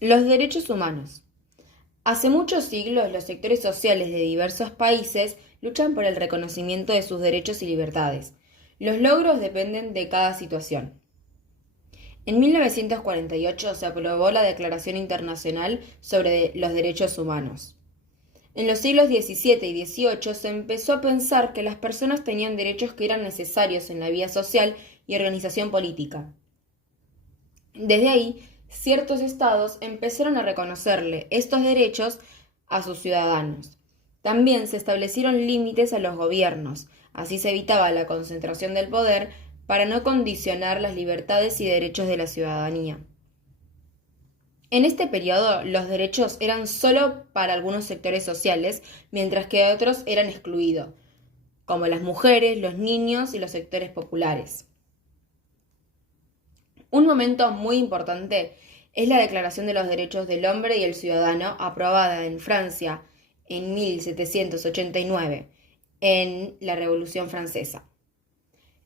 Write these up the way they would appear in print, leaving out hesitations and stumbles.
Los derechos humanos. Hace muchos siglos, los sectores sociales de diversos países luchan por el reconocimiento de sus derechos y libertades. Los logros dependen de cada situación. En 1948 se aprobó la Declaración Internacional sobre los Derechos Humanos. En los siglos XVII y XVIII se empezó a pensar que las personas tenían derechos que eran necesarios en la vida social y organización política. Desde ahí, ciertos estados empezaron a reconocerle estos derechos a sus ciudadanos. También se establecieron límites a los gobiernos, así se evitaba la concentración del poder para no condicionar las libertades y derechos de la ciudadanía. En este periodo, los derechos eran solo para algunos sectores sociales, mientras que otros eran excluidos, como las mujeres, los niños y los sectores populares. Un momento muy importante es la Declaración de los Derechos del Hombre y el Ciudadano, aprobada en Francia en 1789, en la Revolución Francesa.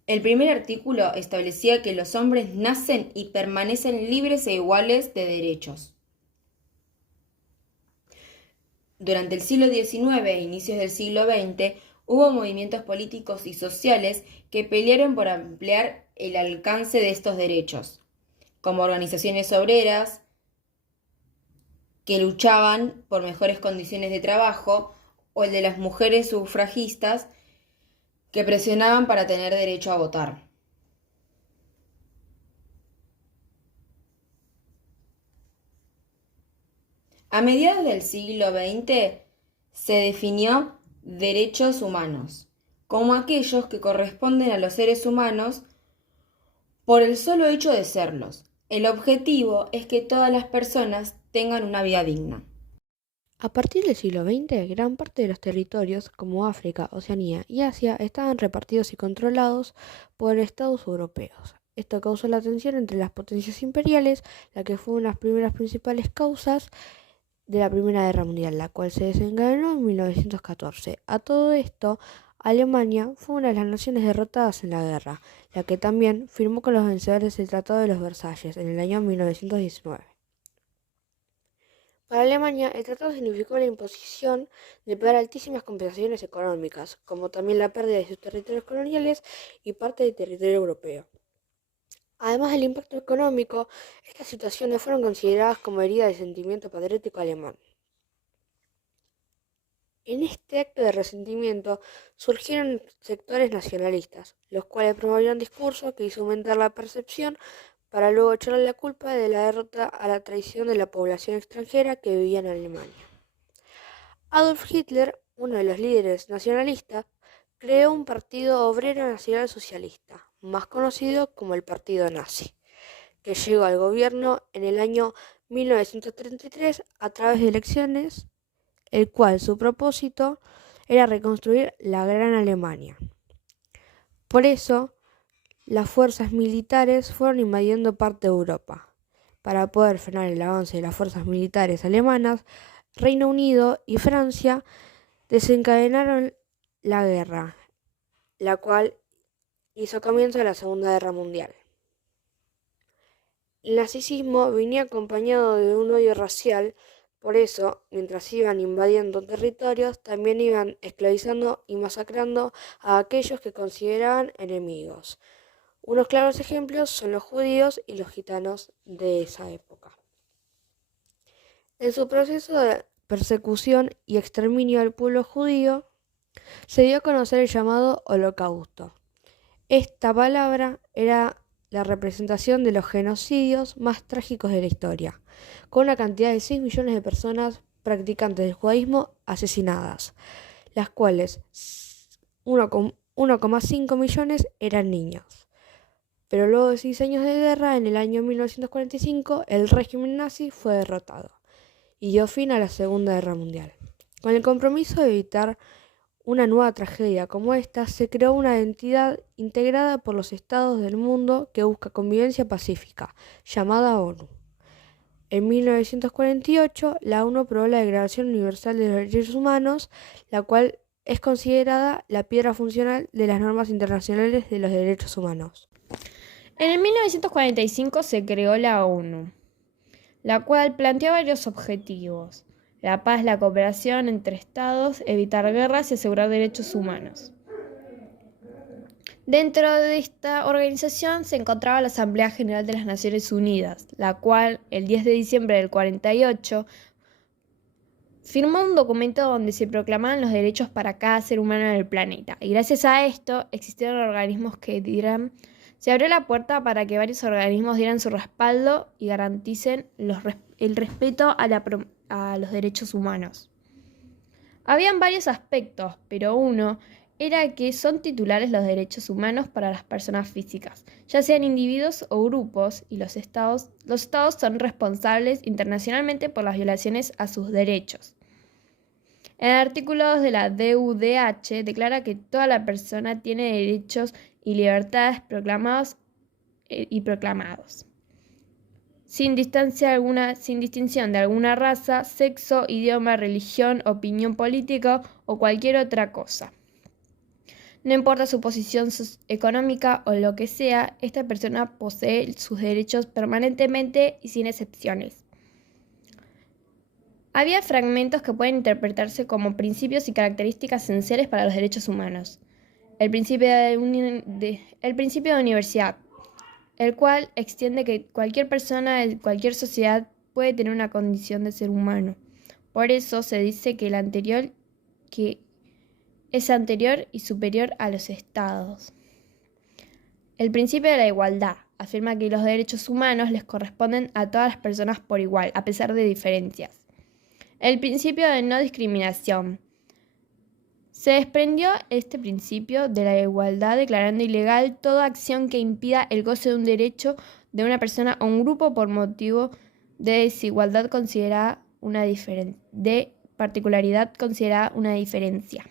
El primer artículo establecía que los hombres nacen y permanecen libres e iguales de derechos. Durante el siglo XIX e inicios del siglo XX hubo movimientos políticos y sociales que pelearon por ampliar el alcance de estos derechos, como organizaciones obreras que luchaban por mejores condiciones de trabajo, o el de las mujeres sufragistas que presionaban para tener derecho a votar. A mediados del siglo XX se definió derechos humanos como aquellos que corresponden a los seres humanos por el solo hecho de serlos. El objetivo es que todas las personas tengan una vida digna. A partir del siglo XX, gran parte de los territorios, como África, Oceanía y Asia, estaban repartidos y controlados por estados europeos. Esto causó la tensión entre las potencias imperiales, la que fue una de las primeras principales causas de la Primera Guerra Mundial, la cual se desencadenó en 1914. A todo esto, Alemania fue una de las naciones derrotadas en la guerra, la que también firmó con los vencedores el Tratado de los Versalles en el año 1919. Para Alemania, el tratado significó la imposición de pagar altísimas compensaciones económicas, como también la pérdida de sus territorios coloniales y parte del territorio europeo. Además del impacto económico, estas situaciones fueron consideradas como heridas del sentimiento patriótico alemán. En este acto de resentimiento surgieron sectores nacionalistas, los cuales promovieron discursos que hizo aumentar la percepción para luego echarle la culpa de la derrota a la traición de la población extranjera que vivía en Alemania. Adolf Hitler, uno de los líderes nacionalistas, creó un partido obrero nacional socialista, más conocido como el Partido Nazi, que llegó al gobierno en el año 1933 a través de elecciones, el cual su propósito era reconstruir la Gran Alemania. Por eso, las fuerzas militares fueron invadiendo parte de Europa. Para poder frenar el avance de las fuerzas militares alemanas, Reino Unido y Francia desencadenaron la guerra, la cual hizo comienzo a la Segunda Guerra Mundial. El nazismo venía acompañado de un odio racial, por eso, mientras iban invadiendo territorios, también iban esclavizando y masacrando a aquellos que consideraban enemigos. Unos claros ejemplos son los judíos y los gitanos de esa época. En su proceso de persecución y exterminio al pueblo judío, se dio a conocer el llamado Holocausto. Esta palabra era la representación de los genocidios más trágicos de la historia, con una cantidad de 6 millones de personas practicantes del judaísmo asesinadas, las cuales 1,5 millones eran niños. Pero luego de 6 años de guerra, en el año 1945, el régimen nazi fue derrotado y dio fin a la Segunda Guerra Mundial. Con el compromiso de evitar una nueva tragedia como esta, se creó una entidad integrada por los estados del mundo que busca convivencia pacífica, llamada ONU. En 1948, la ONU aprobó la Declaración Universal de los Derechos Humanos, la cual es considerada la piedra funcional de las normas internacionales de los derechos humanos. En el 1945 se creó la ONU. la cual plantea varios objetivos: la paz, la cooperación entre estados, evitar guerras y asegurar derechos humanos. Dentro de esta organización se encontraba la Asamblea General de las Naciones Unidas, la cual el 10 de diciembre del 48 firmó un documento donde se proclamaban los derechos para cada ser humano en el planeta. Y gracias a esto existieron organismos se abrió la puerta para que varios organismos dieran su respaldo y garanticen el respeto a los derechos humanos. Habían varios aspectos, pero uno era que son titulares los derechos humanos para las personas físicas, ya sean individuos o grupos, y los estados son responsables internacionalmente por las violaciones a sus derechos. El artículo 2 de la DUDH declara que toda la persona tiene derechos y libertades proclamados, sin distinción de alguna raza, sexo, idioma, religión, opinión política o cualquier otra cosa. No importa su posición económica o lo que sea, esta persona posee sus derechos permanentemente y sin excepciones. Había fragmentos que pueden interpretarse como principios y características esenciales para los derechos humanos. El principio de universidad, el cual extiende que cualquier persona de cualquier sociedad puede tener una condición de ser humano. Por eso se dice que es anterior y superior a los estados. El principio de la igualdad afirma que los derechos humanos les corresponden a todas las personas por igual, a pesar de diferencias. El principio de no discriminación. Se desprendió este principio de la igualdad declarando ilegal toda acción que impida el goce de un derecho de una persona o un grupo por motivo de desigualdad considerada una diferencia.